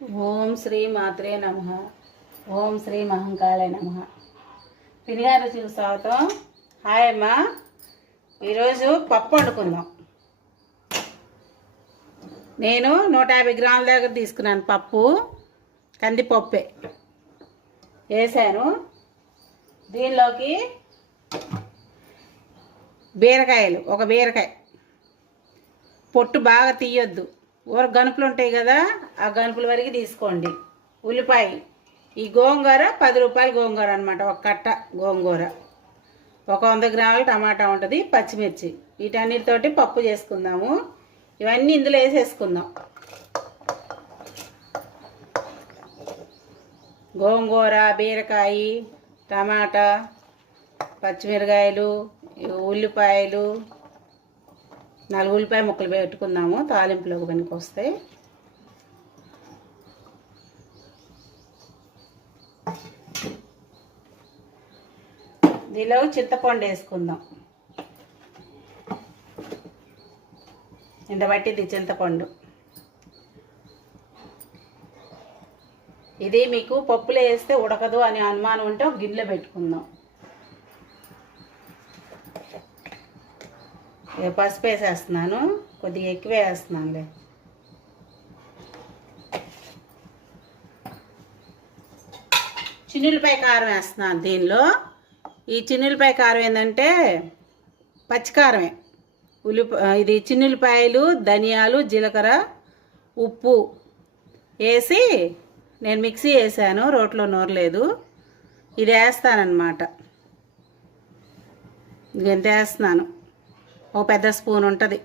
ఓం శ్రీ మాత్రే నమః. ఓం శ్రీ మహంకాళే నమః. పినిగారు రుచికి స్వాగతం. హాయ్ అమ్మా. ఈరోజు పప్పు వండుకుందాం. నేను 150 గ్రాముల దగ్గర తీసుకున్నాను పప్పు. కందిపప్పే వేసాను. దీనిలోకి బీరకాయలు, ఒక బీరకాయ పొట్టు బాగా తీయొద్దు, గనుపులు ఉంటాయి కదా, ఆ గనుపుల వరకు తీసుకోండి. ఉల్లిపాయ, ఈ గోంగూర 10 రూపాయలు గోంగూర అనమాట, ఒక కట్ట గోంగూర, ఒక 100 గ్రాముల టమాటా ఉంటుంది, పచ్చిమిర్చి. వీటన్నిటితోటి పప్పు చేసుకుందాము. ఇవన్నీ ఇందులో వేసేసుకుందాం. గోంగూర, బీరకాయ, టమాటా, పచ్చిమిరకాయలు, ఉల్లిపాయలు, 4 ఉల్లిపాయ ముక్కలు పెట్టుకుందాము, తాలింపులోకి పనికి వస్తాయి. దీనిలో చింతపండు వేసుకుందాం. ఎండబట్టింది చింతపండు. ఇది మీకు పప్పులో వేస్తే ఉడకదు అని అనుమానం ఉంటే ఒక గిన్నెలో పెట్టుకుందాం. పసుపు వేసేస్తున్నాను, కొద్దిగా ఎక్కువ వేస్తున్నానులే. చిన్నులపాయ కారం వేస్తున్నాను దీనిలో. ఈ చిన్నులపాయ కారం ఏంటంటే పచ్చికారమే. ఇది చిన్నులపాయలు, ధనియాలు, జీలకర్ర, ఉప్పు వేసి నేను మిక్సీ వేసాను, రోట్లో నూరలేదు. ఇది వేస్తానన్నమాట. ఇంకెంత వేస్తున్నాను, ఓ పెద్ద స్పూన్ ఉంటుంది.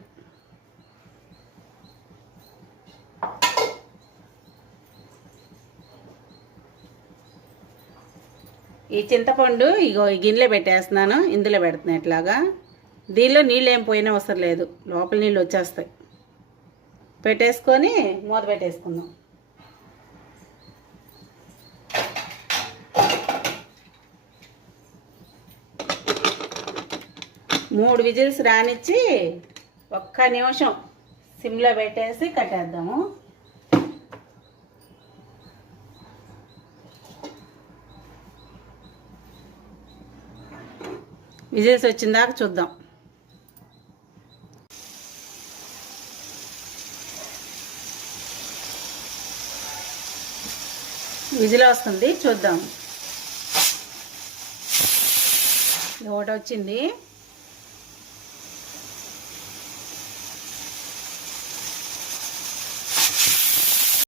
ఈ చింతపండు ఇగో ఈ గిన్నెలో పెట్టేస్తున్నాను, ఇందులో పెడుతున్నాను ఇట్లాగా. దీనిలో నీళ్ళు ఏం పోయినా అవసరం లేదు, లోపల నీళ్ళు వచ్చేస్తాయి. పెట్టేసుకొని మూత పెట్టేసుకుందాం. మూడు విజిల్స్ రానిచ్చి 1 నిమిషం సిమ్లో పెట్టేసి కట్టేద్దాము. విజిల్స్ వచ్చిందాక చూద్దాం. విజిల్ వస్తుంది, చూద్దాం. ఒకటి వచ్చింది.